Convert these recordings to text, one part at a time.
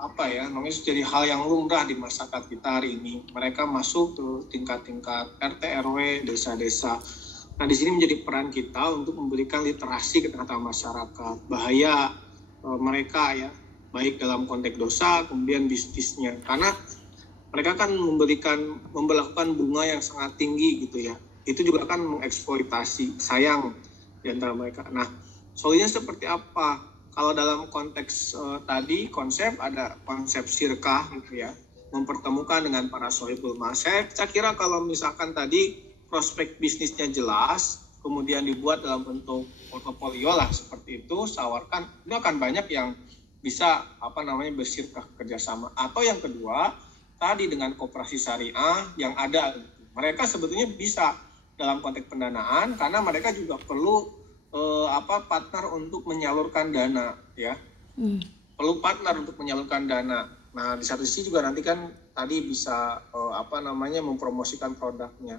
namanya jadi hal yang lumrah di masyarakat kita hari ini. Mereka masuk ke tingkat-tingkat RT RW, desa-desa. Nah, di sini menjadi peran kita untuk memberikan literasi ke tengah-tengah masyarakat bahaya mereka ya, baik dalam konteks dosa, kemudian bisnisnya. Karena mereka kan memperlakukan bunga yang sangat tinggi gitu ya. Itu juga kan mengeksploitasi, sayang di antara mereka. Nah, solusinya seperti apa? Kalau dalam konteks tadi konsep ada konsep sirkah gitu ya, mempertemukan dengan para sohibul masyaikh. Saya kira kalau misalkan tadi prospek bisnisnya jelas, kemudian dibuat dalam bentuk portofolio lah seperti itu, sawarkan, ini akan banyak yang bisa bersirkah kerjasama. Atau yang kedua tadi dengan koperasi syariah yang ada, mereka sebetulnya bisa dalam konteks pendanaan karena mereka juga perlu partner untuk menyalurkan dana ya, perlu partner untuk menyalurkan dana. Nah di satu sisi juga nanti kan tadi bisa mempromosikan produknya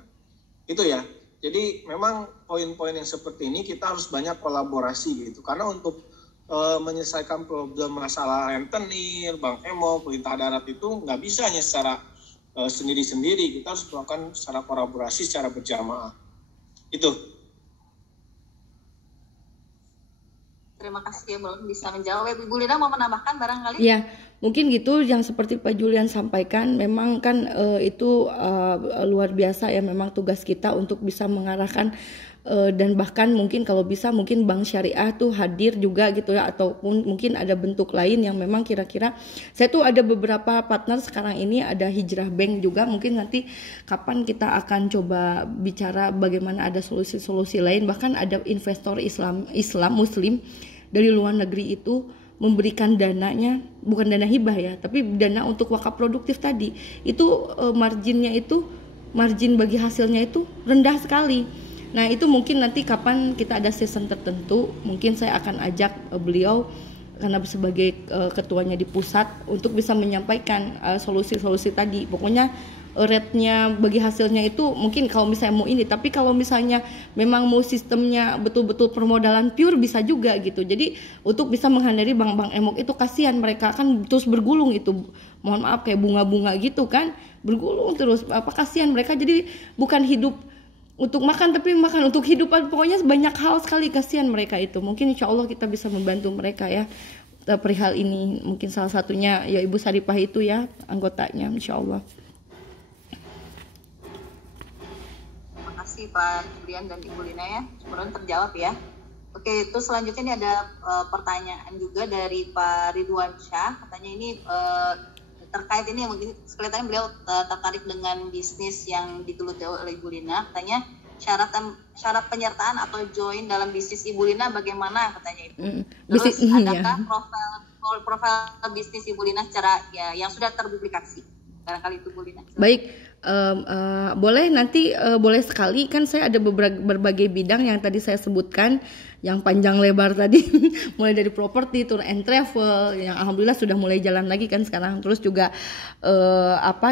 itu ya. Jadi memang poin-poin yang seperti ini kita harus banyak kolaborasi gitu, karena untuk menyelesaikan problem masalah rentenir, bank emo, perintah darat itu nggak bisa hanya secara sendiri-sendiri, kita harus melakukan secara kolaborasi, secara berjamaah itu. Terima kasih ya, belum bisa menjawab. Ibu Lina mau menambahkan barangkali? Ya, mungkin gitu yang seperti Pak Julian sampaikan, memang kan itu luar biasa ya, memang tugas kita untuk bisa mengarahkan dan bahkan mungkin kalau bisa mungkin bank syariah tuh hadir juga gitu ya, ataupun mungkin ada bentuk lain yang memang kira-kira saya tuh ada beberapa partner sekarang ini, ada Hijrah Bank juga, mungkin nanti kapan kita akan coba bicara bagaimana ada solusi-solusi lain, bahkan ada investor Islam Muslim dari luar negeri itu memberikan dananya, bukan dana hibah ya, tapi dana untuk wakaf produktif tadi. Itu margin bagi hasilnya itu rendah sekali. Nah itu mungkin nanti kapan kita ada season tertentu, mungkin saya akan ajak beliau karena sebagai ketuanya di pusat untuk bisa menyampaikan solusi-solusi tadi. Pokoknya rate-nya bagi hasilnya itu mungkin kalau misalnya mau ini, tapi kalau misalnya memang mau sistemnya betul-betul permodalan pure bisa juga gitu. Jadi untuk bisa menghindari bank-bank emok itu, kasihan mereka kan terus bergulung itu, mohon maaf kayak bunga-bunga gitu kan, bergulung terus, kasihan mereka. Jadi bukan hidup untuk makan tapi makan untuk hidup, pokoknya banyak hal sekali, kasihan mereka itu. Mungkin insya Allah kita bisa membantu mereka ya perihal ini, mungkin salah satunya ya Ibu Saripah itu ya anggotanya, insya Allah. Pak Julian dan Ibu Lina ya, semoga terjawab ya. Oke, itu selanjutnya ini ada pertanyaan juga dari Pak Ridwan Syah. Katanya ini terkait ini, mungkin kelihatannya beliau tertarik dengan bisnis yang digeluti oleh Ibu Lina. Katanya syarat penyertaan atau join dalam bisnis Ibu Lina bagaimana katanya itu. Terus adakah profil bisnis Ibu Lina secara ya yang sudah terpublikasi? Barangkali itu Bu Lina. Baik, boleh nanti boleh sekali, kan saya ada berbagai bidang yang tadi saya sebutkan yang panjang lebar tadi mulai dari properti, tour and travel yang alhamdulillah sudah mulai jalan lagi kan sekarang, terus juga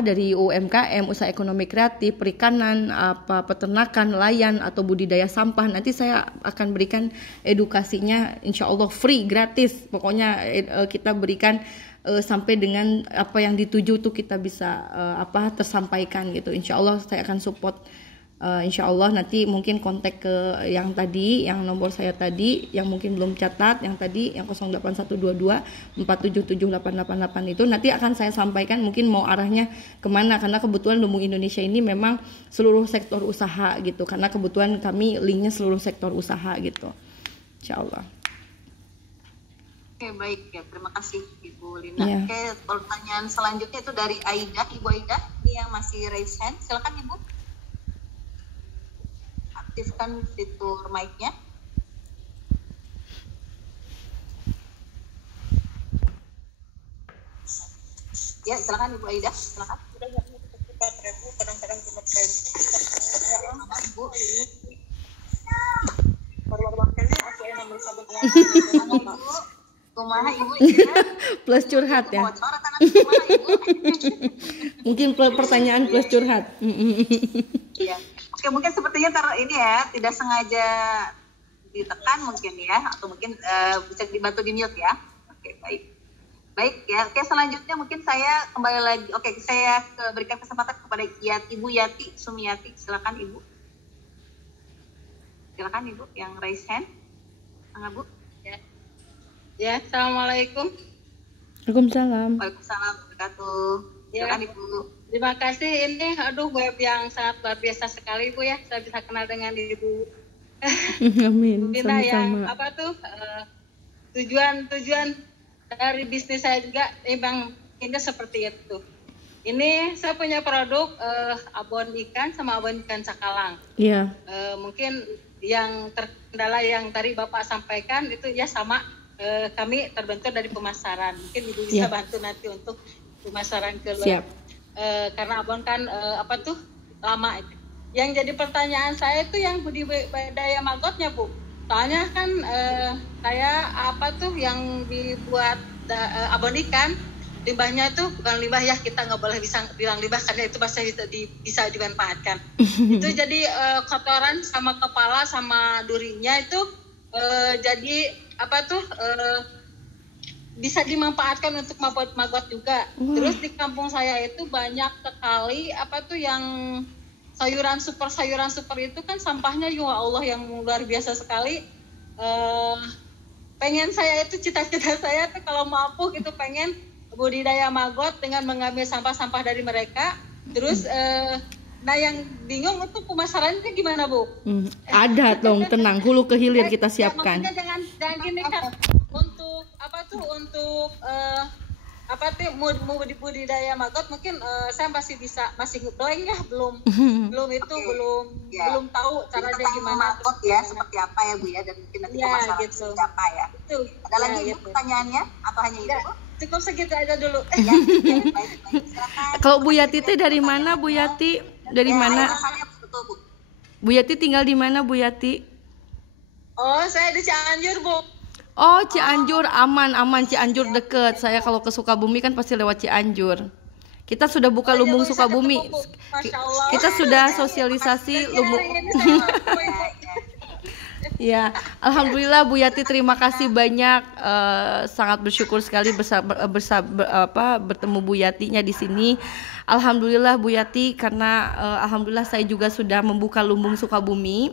dari UMKM, usaha ekonomi kreatif, perikanan, peternakan, nelayan atau budidaya sampah. Nanti saya akan berikan edukasinya insya Allah free, gratis, pokoknya kita berikan sampai dengan apa yang dituju tuh kita bisa tersampaikan gitu. Insya Allah saya akan support. Insya Allah nanti mungkin kontak ke yang tadi, yang nomor saya tadi, yang mungkin belum catat, yang tadi yang 08122 4777888 itu nanti akan saya sampaikan mungkin mau arahnya kemana, karena kebetulan Lumbung Indonesia ini memang seluruh sektor usaha gitu, karena kebetulan kami linknya seluruh sektor usaha gitu. Insya Allah. Oke, baik ya, terima kasih Ibu Lina. Yeah. Oke, pertanyaan selanjutnya itu dari Aida, Ibu Aida, ini yang masih raise hand. Silakan Ibu, aktifkan fitur mic-nya. Ya, silakan Ibu Aida, silakan. Kadang-kadang cuma Ibu. Perlu-perluannya aku yang nomor 1 kumaha Ibu ya? Plus curhat ya. Mungkin pertanyaan plus curhat. Ya. Oke, mungkin sepertinya ini ya tidak sengaja ditekan mungkin ya, atau mungkin bisa dibantu di mute ya. Oke, baik. Baik ya, oke selanjutnya mungkin saya kembali lagi. Oke, saya berikan kesempatan kepada Ibu Yati Sumiati. Silakan Ibu. Silakan Ibu yang raise hand. Angga Bu. Ya, assalamualaikum. Waalaikumsalam. Waalaikumsalam wabarakatuh. Silakan Ibu. Terima kasih, ini web yang sangat luar biasa sekali Bu ya. Saya bisa kenal dengan Ibu Amin. Bina yang Sama-sama. tujuan dari bisnis saya juga memang ini seperti itu. Ini saya punya produk abon ikan sama abon ikan cakalang. Iya. Mungkin yang terkendala yang tadi Bapak sampaikan itu ya sama, kami terbentur dari pemasaran. Mungkin Ibu bisa bantu nanti untuk pemasaran keluar. Siap. Karena abon kan lama itu. Yang jadi pertanyaan saya itu yang budidaya magotnya Bu. Soalnya kan saya yang dibuat abon ikan, limbahnya itu bukan limbah ya, kita nggak boleh bisa bilang limbah karena itu bisa dimanfaatkan. Itu jadi kotoran sama kepala sama durinya itu jadi bisa dimanfaatkan untuk magot juga. Terus di kampung saya itu banyak sekali yang sayuran super itu kan sampahnya ya Allah yang luar biasa sekali. Pengen saya itu cita-cita saya tuh kalau mampu gitu pengen budidaya maggot dengan mengambil sampah-sampah dari mereka. Terus nah yang bingung itu pemasarannya gimana Bu? Ada dong, tenang, hulu ke hilir kita siapkan. Ya, jangan gini kan untuk mau budidaya maggot mungkin saya masih blank ya, belum tahu caranya gimana maggot ya seperti apa ya Bu ya, dan mungkin nanti pemasaran gitu. seperti apa ya. Betul. Ada lagi Ibu pertanyaannya atau hanya itu? Cukup segitu aja dulu. Ya, baik. Silakan. Kalau Bu Yati teh dari mana Bu Yati? Dari mana? Betul Bu. Bu Yati tinggal di mana Bu Yati? Oh, saya di Cianjur Bu. Oh, Cianjur, aman Cianjur deket. Saya kalau ke Sukabumi kan pasti lewat Cianjur. Kita sudah buka lumbung Sukabumi. Kita sudah sosialisasi lumbung. Ya, alhamdulillah Bu Yati, terima kasih banyak. Sangat bersyukur sekali bertemu Bu Yatinya di sini. Alhamdulillah Bu Yati, karena alhamdulillah saya juga sudah membuka lumbung Sukabumi.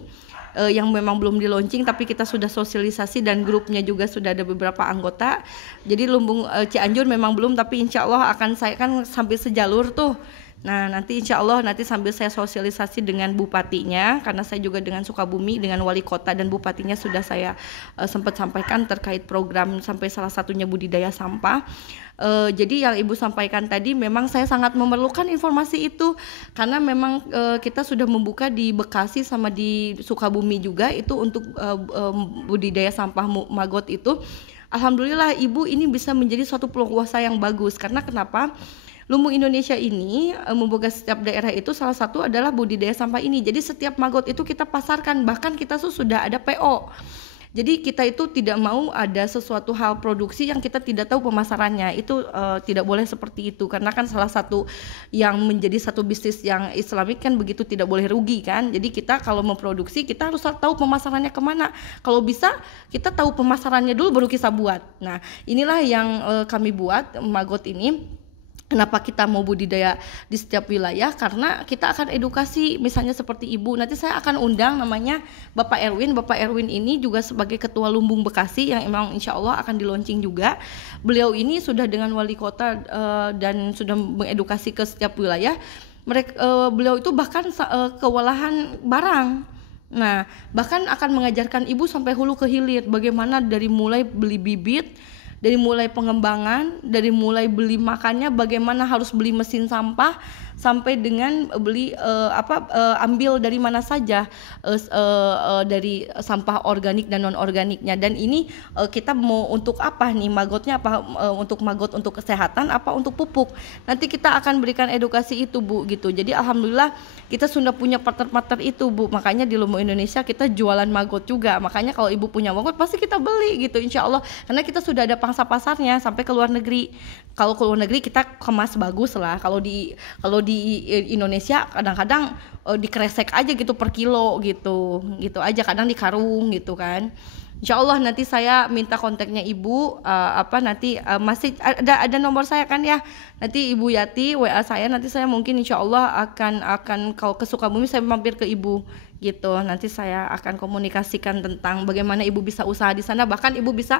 Yang memang belum di launching tapi kita sudah sosialisasi dan grupnya juga sudah ada beberapa anggota. Jadi lumbung Cianjur memang belum, tapi insya Allah akan saya kan sambil sejalur tuh. Nah nanti insya Allah nanti sambil saya sosialisasi dengan bupatinya, karena saya juga dengan Sukabumi, dengan wali kota dan bupatinya sudah saya sempat sampaikan terkait program sampai salah satunya budidaya sampah. Jadi yang Ibu sampaikan tadi memang saya sangat memerlukan informasi itu, karena memang kita sudah membuka di Bekasi sama di Sukabumi juga itu untuk budidaya sampah maggot itu. Alhamdulillah Ibu ini bisa menjadi suatu peluang usaha yang bagus, karena kenapa? Lumbung Indonesia ini membuka setiap daerah itu salah satu adalah budidaya sampah ini. Jadi setiap maggot itu kita pasarkan, bahkan kita sudah ada PO. Jadi kita itu tidak mau ada sesuatu hal produksi yang kita tidak tahu pemasarannya. Itu tidak boleh seperti itu, karena kan salah satu yang menjadi satu bisnis yang Islamik kan begitu, tidak boleh rugi kan. Jadi kita kalau memproduksi kita harus tahu pemasarannya kemana. Kalau bisa kita tahu pemasarannya dulu baru kita buat. Nah inilah yang kami buat maggot ini. Kenapa kita mau budidaya di setiap wilayah? Karena kita akan edukasi, misalnya seperti Ibu. Nanti saya akan undang namanya Bapak Erwin. Bapak Erwin ini juga sebagai Ketua Lumbung Bekasi yang emang insya Allah akan di launching juga. Beliau ini sudah dengan wali kota dan sudah mengedukasi ke setiap wilayah. Beliau itu bahkan kewalahan barang. Nah, bahkan akan mengajarkan Ibu sampai hulu ke hilir, bagaimana dari mulai beli bibit, dari mulai pengembangan, dari mulai beli makannya, bagaimana harus beli mesin sampah, sampai dengan beli ambil dari mana saja dari sampah organik dan non organiknya. Dan ini kita mau untuk apa nih magotnya, apa untuk magot untuk kesehatan, apa untuk pupuk. Nanti kita akan berikan edukasi itu Bu gitu. Jadi alhamdulillah kita sudah punya partner-partner itu Bu. Makanya di Lumbung Indonesia kita jualan maggot juga. Makanya kalau Ibu punya maggot pasti kita beli gitu insya Allah. Karena kita sudah ada pangsa pasarnya sampai ke luar negeri. Kalau ke luar negeri kita kemas bagus lah. Kalau di Indonesia kadang-kadang dikresek aja gitu per kilo gitu aja, kadang di karung gitu kan. Insya Allah nanti saya minta kontaknya Ibu, nanti masih ada nomor saya kan ya. Nanti Ibu Yati WA saya, nanti saya mungkin insya Allah akan kalau ke Sukabumi saya mampir ke Ibu gitu. Nanti saya akan komunikasikan tentang bagaimana Ibu bisa usaha di sana, bahkan Ibu bisa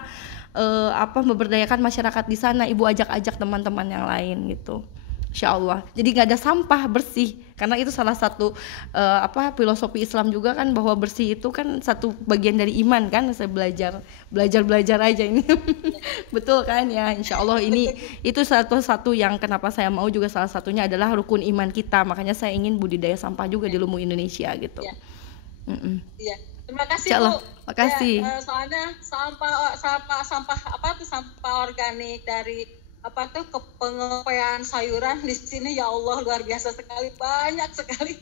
memberdayakan masyarakat di sana. Ibu ajak-ajak teman-teman yang lain gitu. Insya Allah. Jadi nggak ada sampah, bersih. Karena itu salah satu filosofi Islam juga kan, bahwa bersih itu kan satu bagian dari iman kan. Saya belajar aja ini. Betul kan ya. Insya Allah itu satu yang kenapa saya mau juga, salah satunya adalah rukun iman kita. Makanya saya ingin budidaya sampah juga di Lumbung Indonesia gitu. Iya. Terima kasih Allah. Bu. Makasih. Ya, soalnya sampah organik dari pengelolaan sayuran di sini, ya Allah, luar biasa sekali, banyak sekali.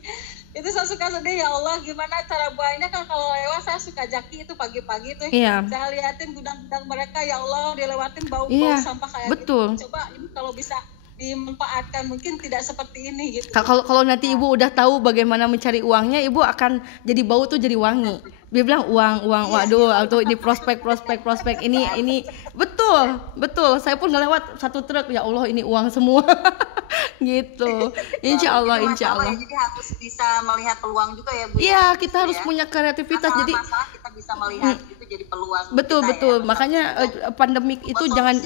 Itu saya suka sedih, ya Allah, gimana cara buangnya kan. Kalau lewat saya suka jaki itu pagi-pagi tuh, saya liatin gudang-gudang mereka, ya Allah, dilewatin bau sampah kayak betul. Gitu. Coba ini kalau bisa dimanfaatkan, mungkin tidak seperti ini gitu. Kalau nanti Ibu udah tahu bagaimana mencari uangnya, Ibu akan jadi bau tuh jadi wangi. Dia bilang uang, waduh, atau ini prospek ini betul. Saya pun ngelewat satu truk, ya Allah, ini uang semua. Gitu. Insya Allah. Jadi harus bisa melihat peluang juga ya Bu. Iya, kita harus punya kreativitas. Jadi masalah kita bisa melihat itu jadi peluang. Betul. Makanya pandemik itu jangan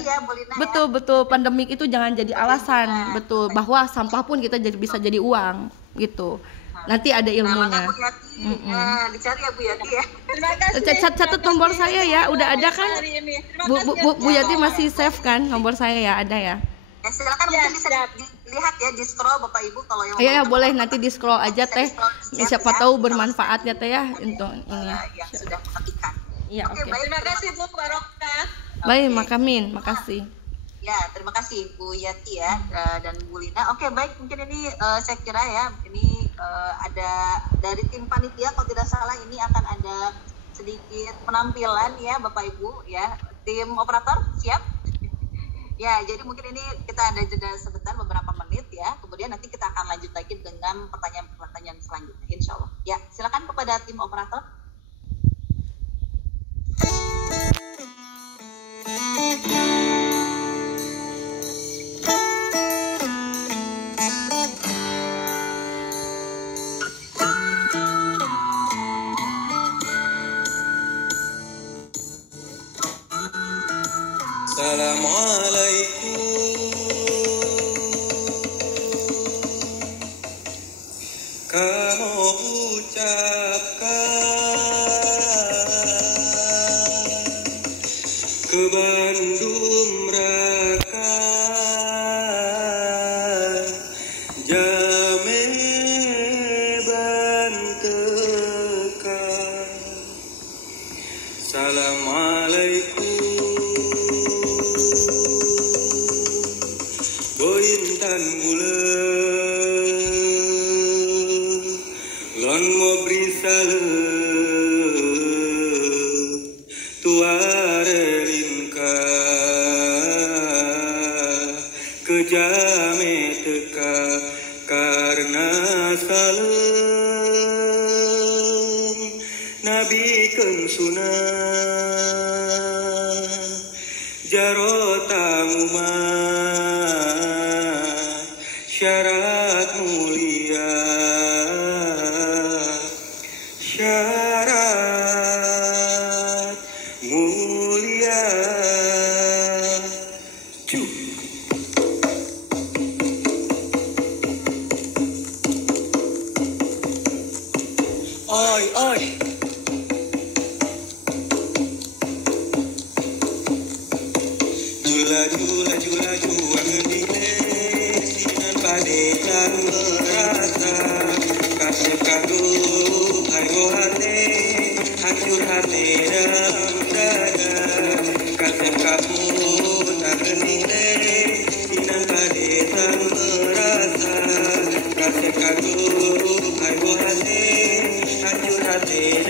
betul. Pandemik itu jangan jadi alasan, betul, bahwa sampah pun kita bisa jadi uang gitu. Nanti ada ilmunya. Dicari ya Bu Yati ya. Terima kasih. Catat nomor saya ya, udah ada kan? Bu Yati masih save kan nomor saya ya, ada ya? Ya silakan, mungkin bisa dilihat ya, di scroll Bapak Ibu kalau yang Iya, boleh, nanti di scroll aja Teh. Siapa tahu bermanfaat ya Teh ya untuk ini ya. Yang sudah perhatikan. Iya, oke. Terima kasih Bu Barokah. Baik, makasih. Ya, terima kasih Bu Yati ya, dan Bu Lina. Oke, baik, mungkin ini saya kira ya, ini ada dari tim panitia, kalau tidak salah ini akan ada sedikit penampilan ya Bapak Ibu ya. Tim operator siap? Ya, jadi mungkin ini kita ada jeda sebentar beberapa menit ya. Kemudian nanti kita akan lanjut lagi dengan pertanyaan selanjutnya, insya Allah. Ya, silakan kepada tim operator. Assalamualaikum, kamu ucapkan ke Bandung Raka, Jame Bantekan. Assalamualaikum, Bointan bulan lon mobri sale tuare rinka kejame teka karena salam nabi kensunah jarota umat syarat mulia, syarat mulia. Oi. Jula juanganile sinan padekan merasa kasih kadu hayo hati hancur hati dalam dada kasih kamu nangenile sinan padekan merasa kasih kadu hayo hati hancur hati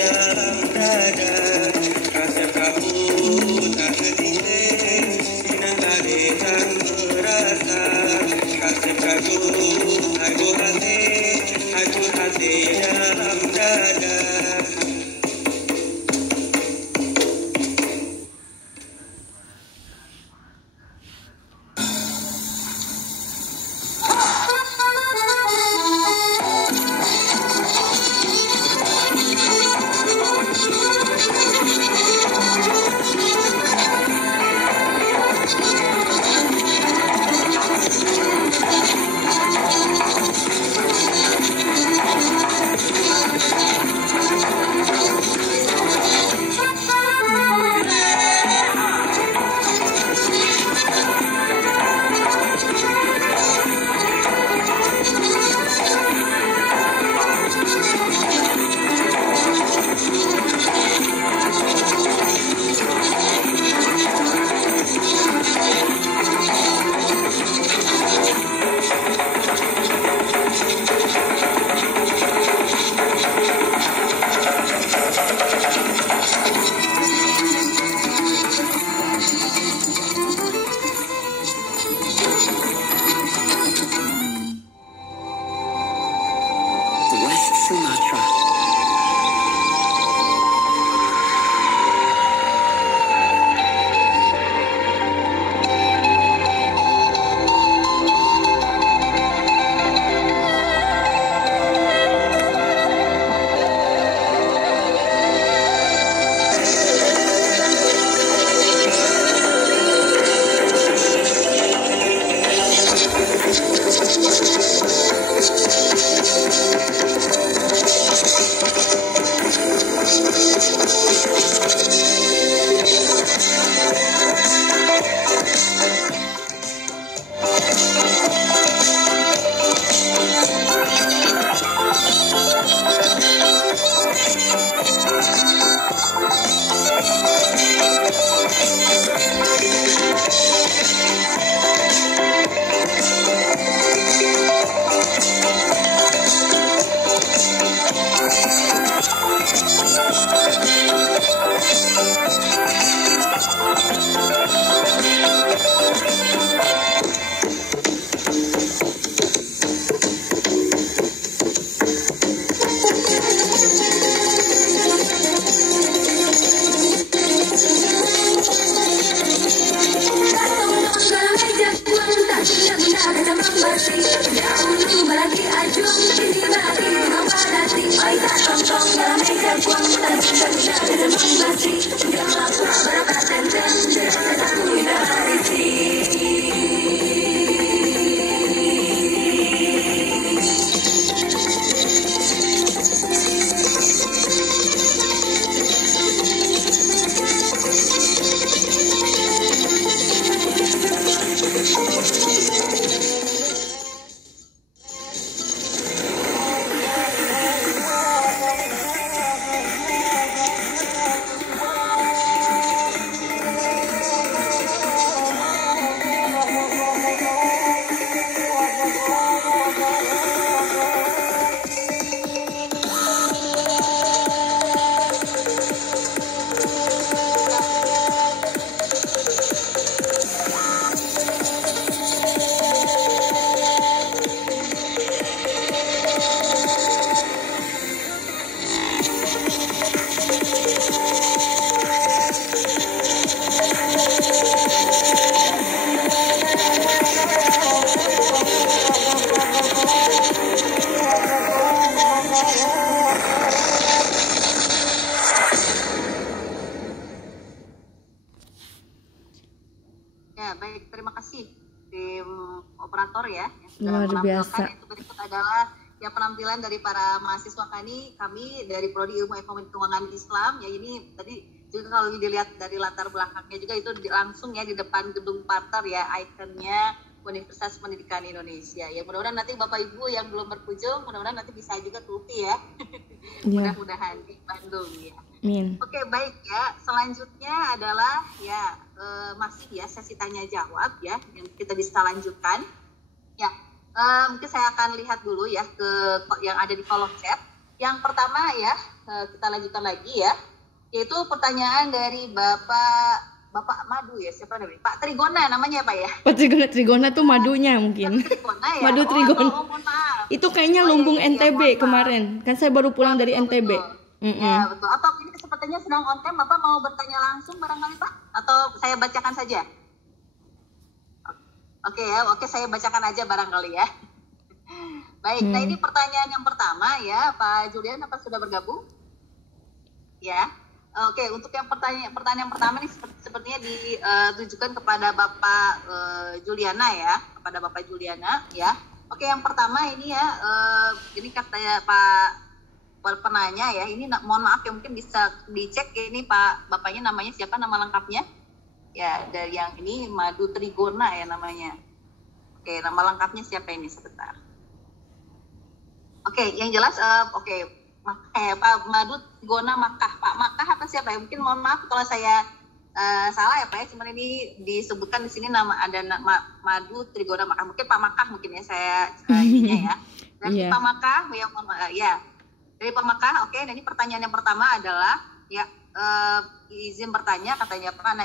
Ya, baik, terima kasih tim operator ya yang sudah Luar menampilkan. biasa. Itu berikut adalah ya penampilan dari para mahasiswa kami dari Prodi Ilmu Ekonomi Keuangan Islam. Ya ini tadi juga kalau dilihat dari latar belakangnya juga itu langsung ya di depan gedung parter ya ikonnya Universitas Pendidikan Indonesia. Ya mudah-mudahan nanti Bapak Ibu yang belum berkunjung, mudah-mudahan nanti bisa juga ke UPI ya. Iya. Mudah-mudahan di Bandung ya. Amin. Oke, baik ya. Selanjutnya adalah ya masih ya sesi tanya jawab ya yang kita bisa lanjutkan. Ya, mungkin saya akan lihat dulu ya ke yang ada di kolom chat. Yang pertama ya kita lanjutkan lagi ya, yaitu pertanyaan dari Bapak Madu ya, siapa namanya? Pak Trigona namanya Pak ya? Oh, Trigona tuh madunya mungkin. Trigona ya. Madu Trigona. Mohon maaf. Itu kayaknya Oh, lumbung iya, NTB mohon maaf. kemarin. Kan saya baru pulang dari Betul, NTB. betul. Ya betul. Atau ini sepertinya sedang on cam, Bapak mau bertanya langsung barangkali Pak? Atau saya bacakan saja? Oke ya, oke saya bacakan aja barangkali ya. Baik, nah ini pertanyaan yang pertama ya, Pak Julian apa sudah bergabung? Ya, oke untuk yang pertanyaan pertama nih sepertinya ditujukan kepada Bapak Juliana ya, kepada Bapak Juliana ya. Oke yang pertama ini ya, ini kata Pak penanya ya, ini mohon maaf ya mungkin bisa dicek ini Pak bapaknya namanya siapa, nama lengkapnya ya, dari yang ini Madu Trigona ya namanya. Oke nama lengkapnya siapa ini sebentar. Oke yang jelas oke Pak Madu Trigona Makkah, Pak Makkah apa siapa ya, mungkin mohon maaf kalau saya salah ya Pak ya, cuman ini disebutkan di sini nama ada Madu Trigona Makkah, mungkin Pak Makkah mungkin ya saya ininya ya. Dan Iya. Pak Makkah ya dari Pak Makkah. Oke, dan ini pertanyaan yang pertama adalah ya izin bertanya katanya Pak.